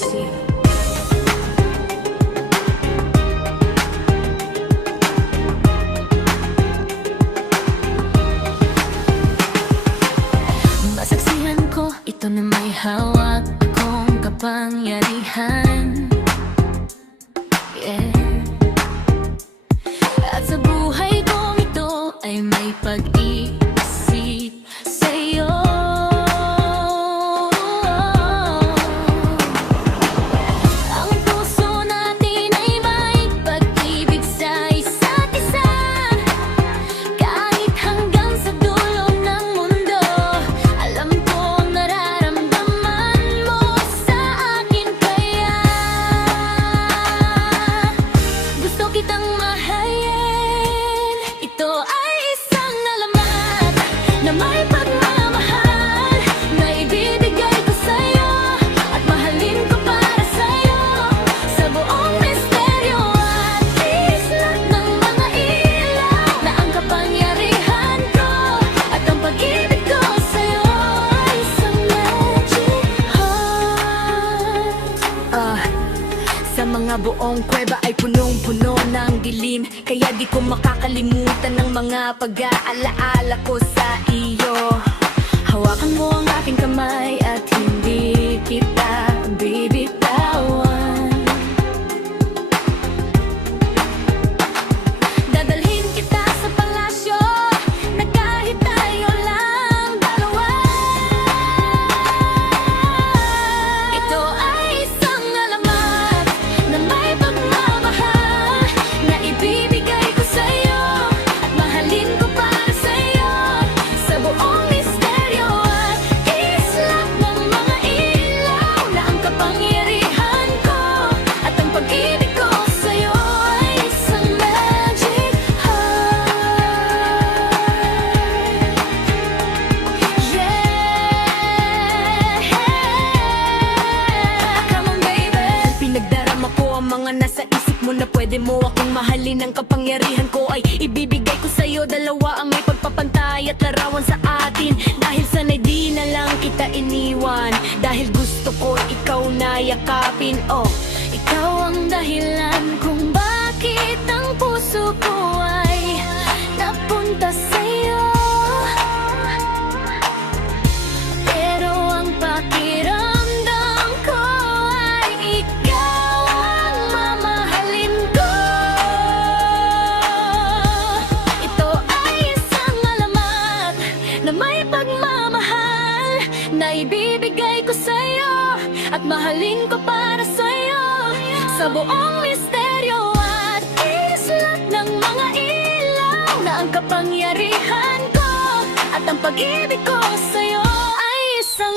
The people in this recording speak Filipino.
Legacy. Masaksihan ko, ito na may hawak akong kapangyarihan. At sa buhay kong ito ay may pag-iisip sa'yo. Ang puso natin ay may pag-ibig sa isa't isa. Kahit hanggang sa dulo ng mundo, alam kong nararamdaman mo sa akin. Kaya gusto kitang mahalin. Ito ay isang alamat na may pagmamahal na ibibigay ko sa'yo at mahalin ko para sa'yo sa buong misteryo at islat ng mga ilaw na ang kapangyarihan ko at ang pag-ibig ko sa'yo ay isang magic heart. Sa mga buong kuweba ay punong-puno ng dilim, kaya di ko makakalimutan ng mga pag-aalaala ko sa iyo. Hawakan mo ang aking kamay at hindi kita bibitawan. Dadalhin kita sa palasyo na kahit tayo lang dalawa. Ito ay isang alamat na may pagmamahal na ibibigay ko sa'yo at mahalin ko para sa'yo sa buong misteryo at islat ng mga ilaw na ang kapangyarihan ko at ang pag-ibig ko sa'yo ay isang magic heart. Come on baby. Pinagdarama ko ang mga nasa isip mo na pwede mo akong mahalin. Ang kapangyarihan ko ay ibibigay ko sa'yo. Dalawa ang may pagpapantay at larawan sa atin. Dahil sana'y di na lang kita iniwan. Dahil gusto ko ikaw na yakapin. Oh, ikaw ang dahilan kung bakit ang puso ko ay napunta sa'yo. Pero ang pakiramdam ko ay ikaw ang mamahalin ko. Ito ay isang alamat na may pagmamahal na ibibigay ko sa'yo at mahalin ko para sa'yo sa buong misteryo at islat ng mga ilaw na ang kapangyarihan ko at ang pag-ibig ko sa'yo ay isang